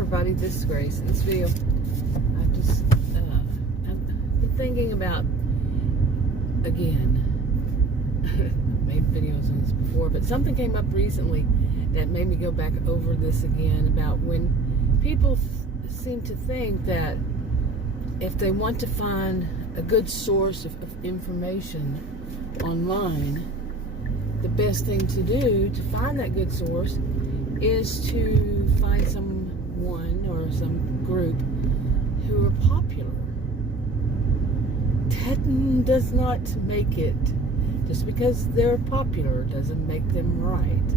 everybody, this is Grace. In this video, I've been thinking about, again, made videos on this before, but something came up recently that made me go back over this again about when people seem to think that if they want to find a good source of information online, the best thing to do to find that good source is to find someone or some group who are popular. That does not make it. Just because they're popular doesn't make them right.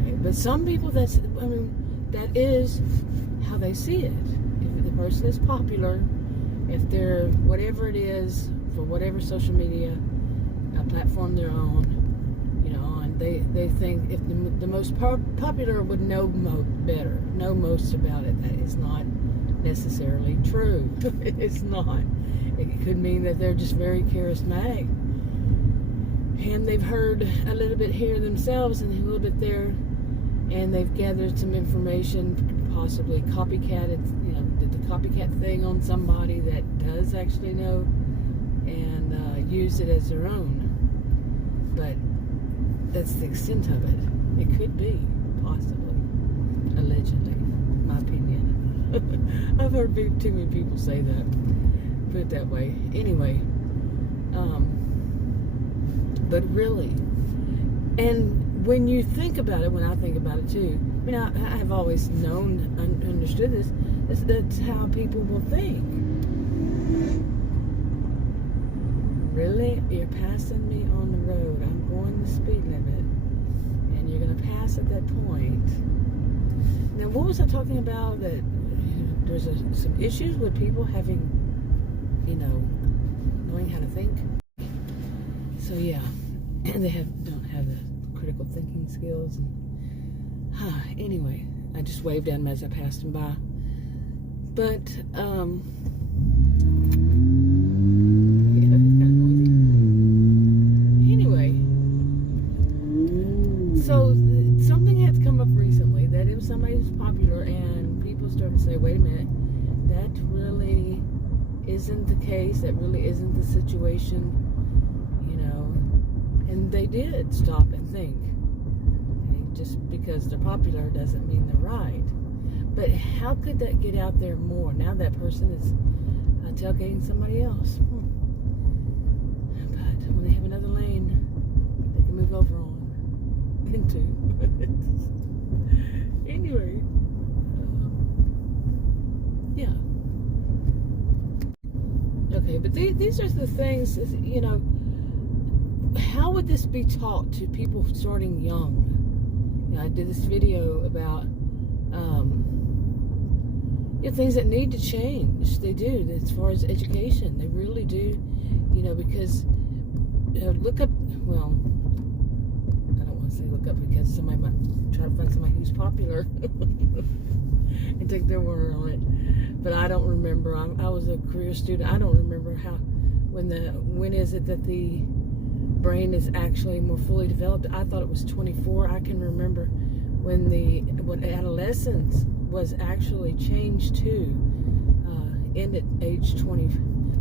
Okay? But some people, that is how they see it. If the person is popular, if they're whatever it is, for whatever social media platform they're on, they think if the most popular would know better, know most about it. That is not necessarily true. It's not. It could mean that they're just very charismatic, and they've heard a little bit here themselves and a little bit there, and they've gathered some information, possibly copycatted, did the copycat thing on somebody that does actually know, and use it as their own. But that's the extent of it. It could be, possibly, allegedly, my opinion. I've heard too many people say that, put it that way. Anyway, but really, and when you think about it, when I think about it too, I have always known, understood this, that's how people will think. Really? You're passing me on the road. I'm going the speed limit, and you're going to pass at that point. Now, what was I talking about? That there's some issues with people having, knowing how to think. So yeah, and they don't have the critical thinking skills. And, anyway, I just waved at them as I passed them by. But so something has come up recently that if somebody who's popular and people start to say, wait a minute, that really isn't the case, that really isn't the situation, and they did stop and think. Okay? Just because they're popular doesn't mean they're right. But how could that get out there more? Now that person is tailgating somebody else. But when they have another lane, they can move over on into. Anyway, yeah. Okay, but these are the things, how would this be taught to people starting young? I did this video about things that need to change. They do, as far as education. They really do, because look up, well, I don't want to say look up because somebody might try to find somebody who's popular and take their word on it. But I don't remember. I was a career student. I don't remember when is it that the brain is actually more fully developed. I thought it was 24. I can remember when adolescence was actually changed to end at age 20,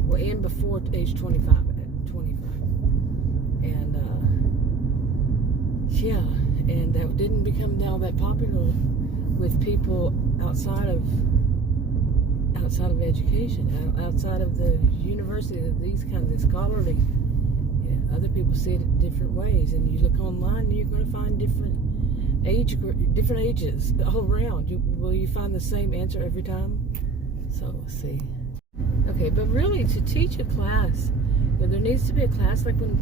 well, end before age 25, and and that didn't become now that popular with people outside of education, outside of the university, these kinds of scholarly. Other people see it in different ways, and you look online and you're going to find different ages all around. Will you find the same answer every time? So let's see. Okay, but really, to teach a class, there needs to be a class like when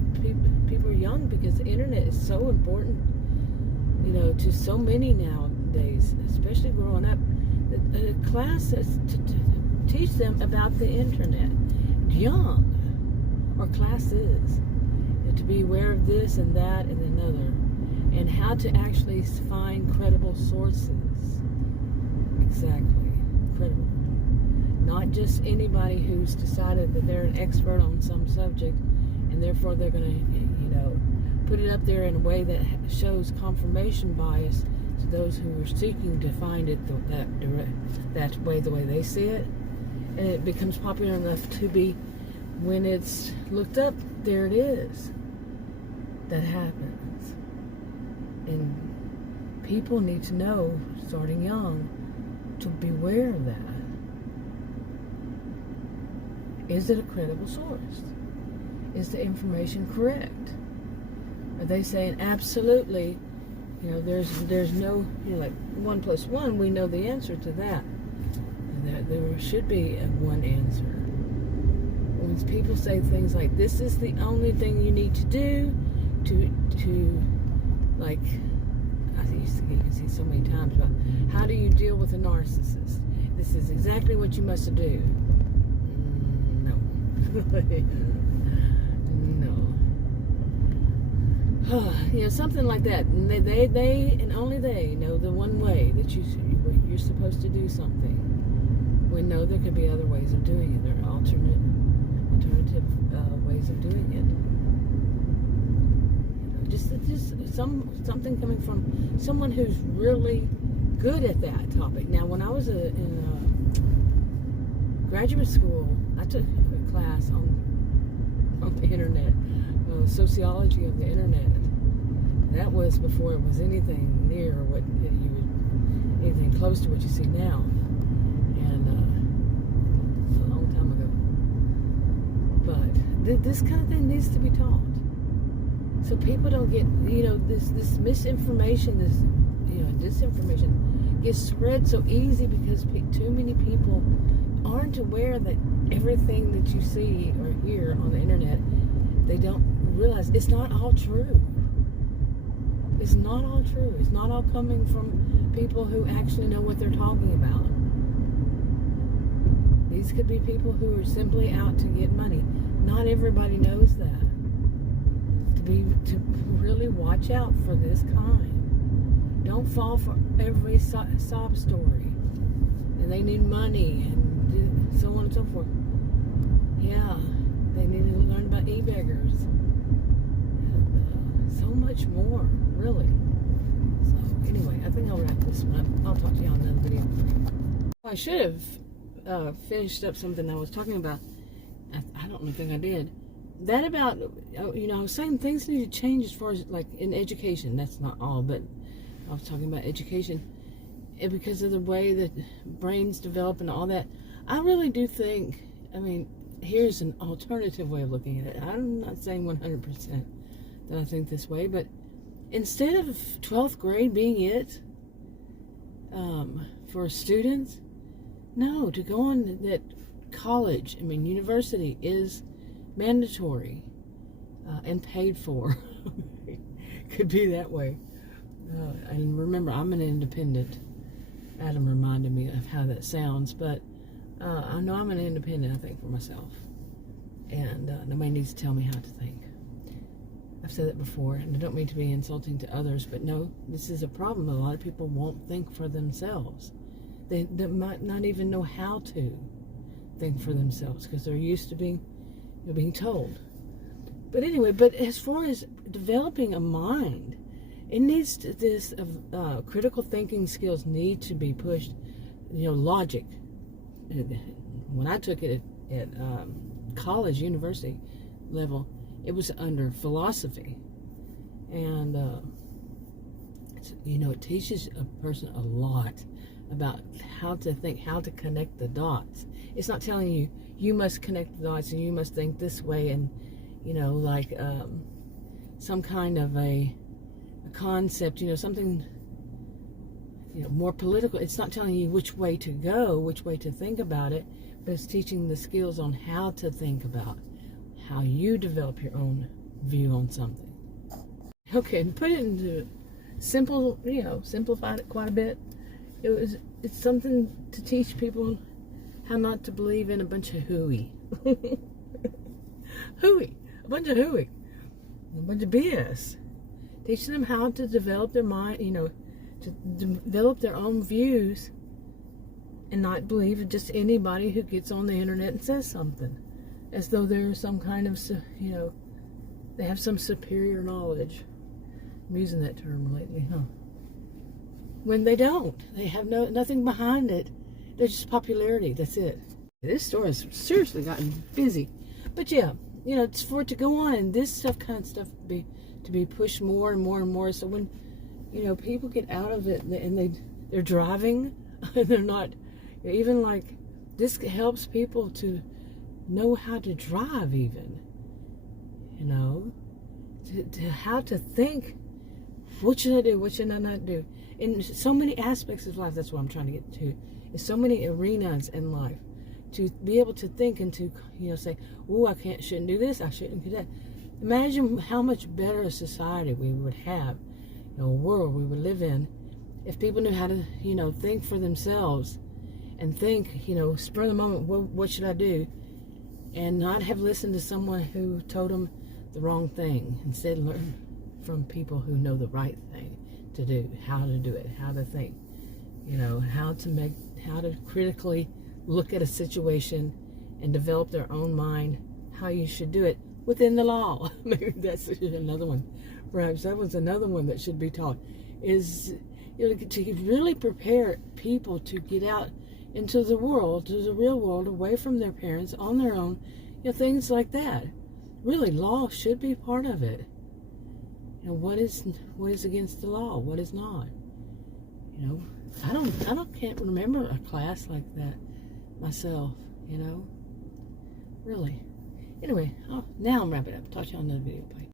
people are young, because the internet is so important, to so many nowadays, especially growing up. The class is to teach them about the internet young, or classes. To be aware of this and that and another, and how to actually find credible sources. Exactly, credible. Not just anybody who's decided that they're an expert on some subject, and therefore they're going to, put it up there in a way that shows confirmation bias to those who are seeking to find it that way, the way they see it, and it becomes popular enough to be, when it's looked up, there it is. That happens. And people need to know, starting young, to beware of that. Is it a credible source? Is the information correct? Are they saying absolutely, there's no, like 1 + 1, we know the answer to that. There should be one answer. When people say things like, this is the only thing you need to do to like, I think you can see so many times about how do you deal with a narcissist. This is exactly what you must do. No. No. Something like that. And they and only they know the one way that you're supposed to do something. We know there could be other ways of doing it. There are alternative ways of doing it. Just something coming from someone who's really good at that topic. Now, when I was in graduate school, I took a class on the internet, sociology of the internet. That was before it was anything near what anything close to what you see now, and a long time ago. But this kind of thing needs to be taught, so people don't get this misinformation, this disinformation gets spread so easy because too many people aren't aware that everything that you see or hear on the internet, they don't realize it's not all true. It's not all true. It's not all coming from people who actually know what they're talking about. These could be people who are simply out to get money. Not everybody knows that. To really watch out for this kind. Don't fall for every sob story. And they need money and so on and so forth. Yeah, they need to learn about e-beggars. So much more, really. So anyway, I think I'll wrap this one up. I'll talk to you on another video. I should have finished up something I was talking about. I don't think I did. That about, I was saying things need to change as far as, like, in education. That's not all, but I was talking about education. And because of the way that brains develop and all that, I really do think, here's an alternative way of looking at it. I'm not saying 100% that I think this way, but instead of 12th grade being it for students, no, to go on that college, university is mandatory and paid for. Could be that way. And remember, I'm an independent. Adam reminded me of how that sounds, but I know I'm an independent, I think, for myself. And nobody needs to tell me how to think. I've said that before, and I don't mean to be insulting to others, but no, this is a problem. A lot of people won't think for themselves. They might not even know how to think for themselves because they're used to being told. But anyway, as far as developing a mind, it needs to, this critical thinking skills need to be pushed. Logic. When I took it at college, university level, it was under philosophy, and it teaches a person a lot about how to think, how to connect the dots. It's not telling you you must connect the dots and you must think this way, and like some kind of a concept, something more political. It's not telling you which way to go, which way to think about it, but it's teaching the skills on how to think about how you develop your own view on something. Okay, and put it into simplified it quite a bit. It's something to teach people how not to believe in a bunch of hooey. A bunch of hooey. A bunch of BS. Teaching them how to develop their mind, to develop their own views and not believe in just anybody who gets on the internet and says something. As though they're some kind of, they have some superior knowledge. I'm using that term lately, huh? when they don't. They have nothing behind it. They're just popularity. That's it. This store has seriously gotten busy. But yeah, you know, it's for it to go on and this kind of stuff to be pushed more and more and more. So when, you know, people get out of it and they're driving and they're not, even like, this helps people to know how to drive even, you know, to how to think, what should I do, what should I not do? In so many aspects of life, that's what I'm trying to get to. In so many arenas in life, to be able to think and to, you know, say, oh, shouldn't do this, I shouldn't do that. Imagine how much better a society we would have, you know, a world we would live in, if people knew how to, you know, think for themselves and think, you know, spur of the moment, what should I do? And not have listened to someone who told them the wrong thing. Instead, learn from people who know the right thing to do, how to do it, how to think, you know, how to critically look at a situation and develop their own mind, how you should do it within the law. Maybe that's another one. Perhaps that was another one that should be taught, is, you know, to really prepare people to get out into the world, to the real world, away from their parents, on their own, you know, things like that. Really, law should be part of it. You know, what is against the law, what is not. You know, I can't remember a class like that myself, you know, really. Anyway, now I'm wrapping up. Talk to you on another video. Bye.